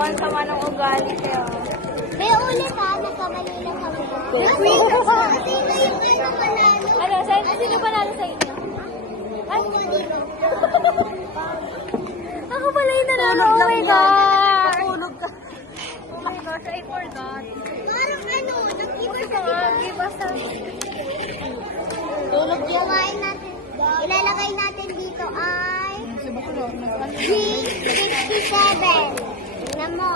ang sama ng ugali kayo. May ulit ha, nagkamali lang kami. Ano, sino panalo sa inyo? Ay, ako pala yung nanalo. Oh my God. Tulog ka. Oh my gosh, I forgot. Parang ano, nag-iba sa Give us some. Tulog yan. Kumain natin. Ilalagay natin dito ay G67. Tingnan mo.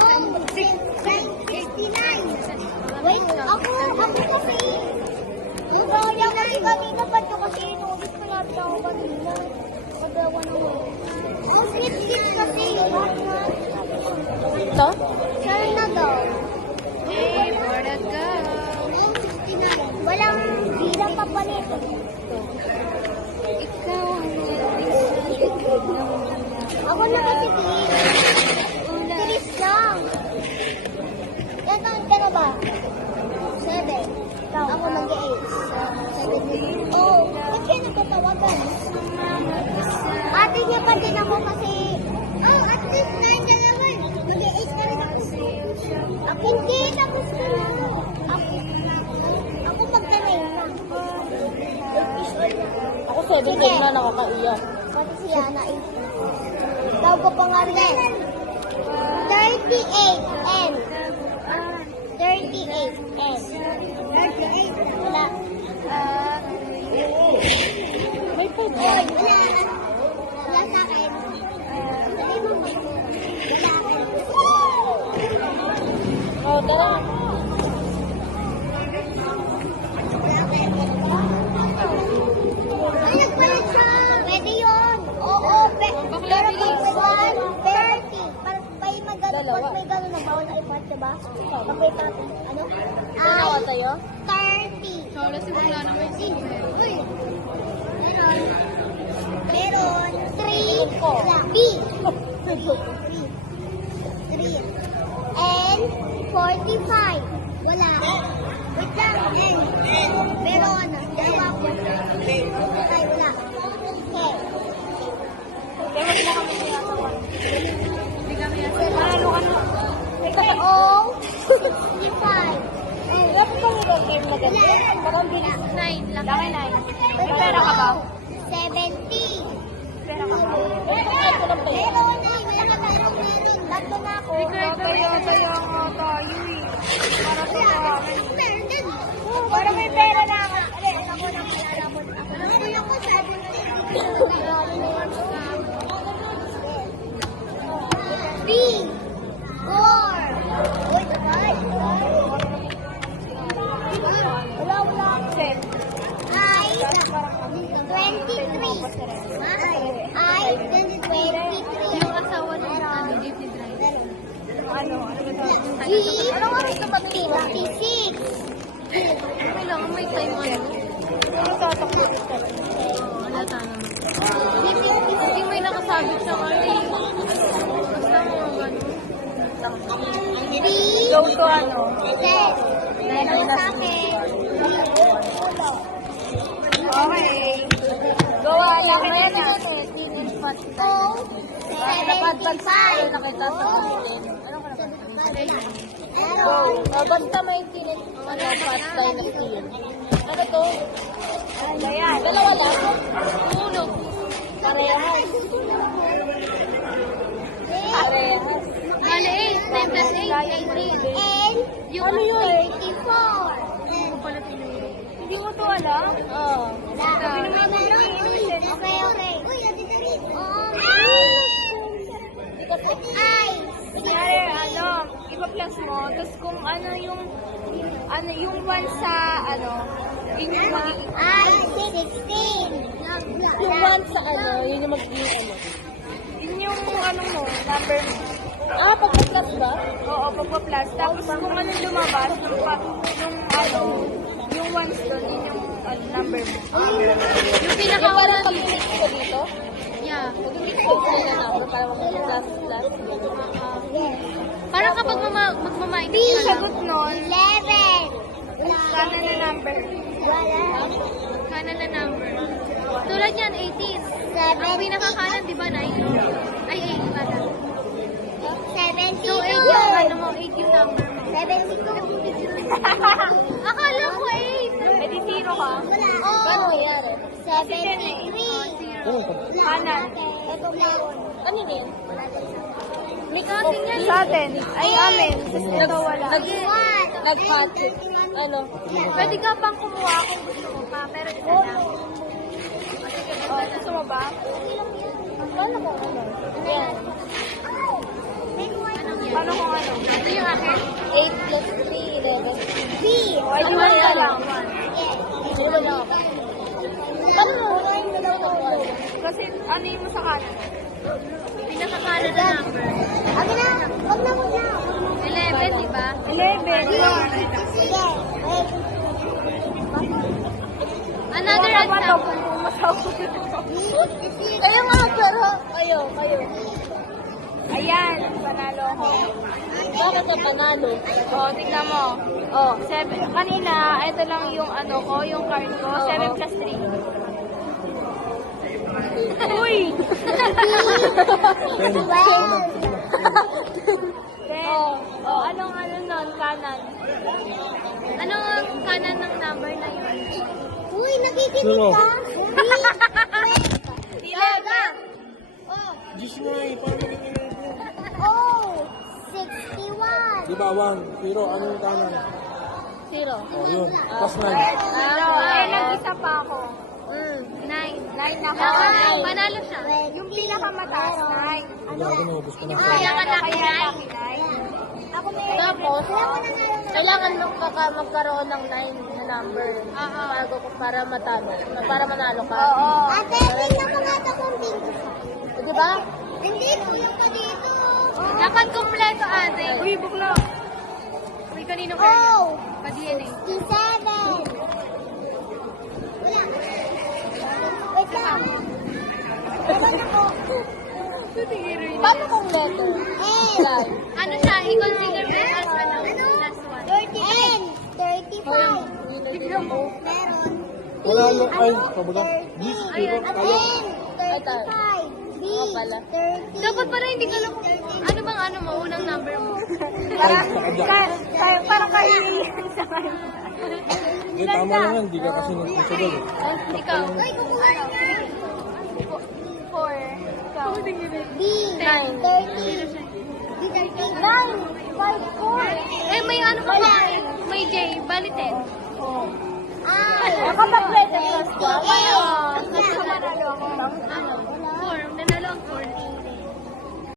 Oh, 69. Wait, ako kasi. Yung kaya kasi kanina pa ito kasi inulit ko yata ako kanina. Pagawa naman. Oh, sweet kasi. Ito? Saan na daw? Hey, for the go. Oh, 69. Walang bilang pa pala ito. Ikaw Ako na kasi Tiris lang. Ito na ba? 7. Ako mag-8. 7. Oh, ba't siya nagtatawagan? Ate niya pa din ako kasi... Oh, at least 9 na naman. Mag-8 ka rin ako. Hindi, tapos ka na. Ako magtanay na. Ako 7 na nakakaiyak. Pati si Yana 8. Tawag ko pa nga rin. 38 N. 38 N. 38. Wala. May 5 Oy, ba? wala. Wala sa akin. Dali mo mag- Wala akin. Oh, tara. Wala akin. Ay, nagpalit siya. Pwede yun. Oo, pero pag 130. Pag may gano'n na bawal na i-part, diba? Pag may natin, ano? Dalawa tayo? 30. Wala si Wala naman si Uy. Meron. 3. B. 3. And 45. Wala. Wait lang. And. Meron. Dalawa ko. Ay, wala. Okay. Kaya wag na kami niya sa 1. Hindi kami yan. Panalo ka na. Oh, 65. Dapat pa rin ang game na ganyan. Parang bilis. 9 lang. Laki 9. May pera ka ba? 70. Pera ka ba? Meron na. Meron na. Tatlo na ako. Tayo nga tayo eh. Para sa Meron din. Para may pera na ako. Ako na malala mo. Meron ako 70. B. 4. Uy, sabay. Wala. Set. I 23. I 23. Yung asawa ng jeepney driver. Ano? Ano ba ito? G. Ano nga ito pa 56. Kailangan may time ano. Ano tatakbo ito talaga? Oo, halata naman. Hindi may nakasabit sa kanya. Basta mga gano'n. B. Go to ano? 10. Meron sa akin. Okay. Gawa lang na yan ah. Oh, 75. Nakita sa akin. Ano ka naman? Meron. Basta may tinit. Ano, fast time na skill. Ano to? Ayan. Dalawa lang. Tulog. Parehas. Parehas. Mali 8. 10 plus 8. 18. And Ano yun? 34. Hindi mo to alam? Oo. Sabi naman meron. Okay. Uy, dali. Ay. Kunyari, ipa-plus mo, tapos kung ano yung one sa, yun yung magiging, Ay, 16. yung one sa yun yung magiging, yun yung mo, number mo. Pagpa-plus ba? Oo, pagpa-plus. Tapos kung ano lumabas, yung ones doon, yun yung number mo. Yung pinaka-wala pag-mix ko dito? Yeah. Pag-mix ko na number para mag-plus. Parang kapag magmamay, sagot nun, 11. kanan na number. Wala. Kanan na number. Tulad yan, 18. Ang pinakakanan, di ba, 9? Ay, 8 pala. 72. So, 8 yung ano mo, 8 yung number mo. 72. Akala ko 8. Eh, di zero ka. Oh, nangyari? 73. Kanan. Ito meron. Ano yun? May kasing yan. Sa atin. Ay, amin. Kasi ito wala. What? Nag-cut. Ano? Pwede ka pang kumuha kung gusto mo pa, pero isa lang. Oh, gusto mo ba? Paano kung ano? Yan. Paano kung ano? Ito yung akin. 8 plus 3, 11. B. O, ay, di One wala lang. lang. Yes. Wala lang. Paano mo? Kasi ano yung sa kanan? Pinakakanan na number. Aga na. Huwag na muna. 11, di ba? 11. Sige. Wait. Another Ano ba answer. ito? Pumasawag. Kayo nga, pero kayo. Ayan, panalo ko. Bakit ka panalo? Oh, tingnan mo. Oh, 7. Kanina, ito lang yung ano ko, yung card ko. 7 plus 3. Uy! 10. Oh, anong ano nun? Kanan. Ano ang kanan ng number na yun? Uy, nakikinig ka? Ilaga! Oh. Diyos mo ay, paano yung Oh. 61. Di ba, 1, 0, ano yung kanan? 0. Oh, yun. Plus 9. Nag-isa pa ako. 9. 9 na Ako na, ako. panalo siya. Yung pinakamataas, 9. Gago na, ubus ko na. Kailangan laki Kaya 9. laki 9. Ako may... Tapos, Kailangan kailangan nung magkaroon ng 9 na number para matalo. Para manalo ka. Oo. Ate, tingnan mo nga ito kung pink. Di ba? Hindi, kulang pa dito. Dapat kumpleto, ate. Uy, bukla. Uy, kanino kayo? Oh. Pa-DNA. 57. Wala. Wait lang. Ewan ako. Paano kung letter? N. Ano siya? I-consider mo as ano? Last one. 30. N. 35. Tignan mo. Meron. Wala yung, ay, kabaga. Diyos, Ayan. pero kaya. N. 35. B. Oo pala. 30. Dapat pala hindi ka lang ano bang ano mo, unang number mo. Parang kahilingan sa kanya. Eh, tama lang yan, di ka kasi nagsasagal eh. Ikaw. Ay, kukuha niya. 4. Ikaw. B. 30. B. 30. 9. 5. 4. Eh, may ano pa ba? May J. Bali 10. Ay. Kapag letter plus 12. Ayun. Kasi manalo ako. Ano?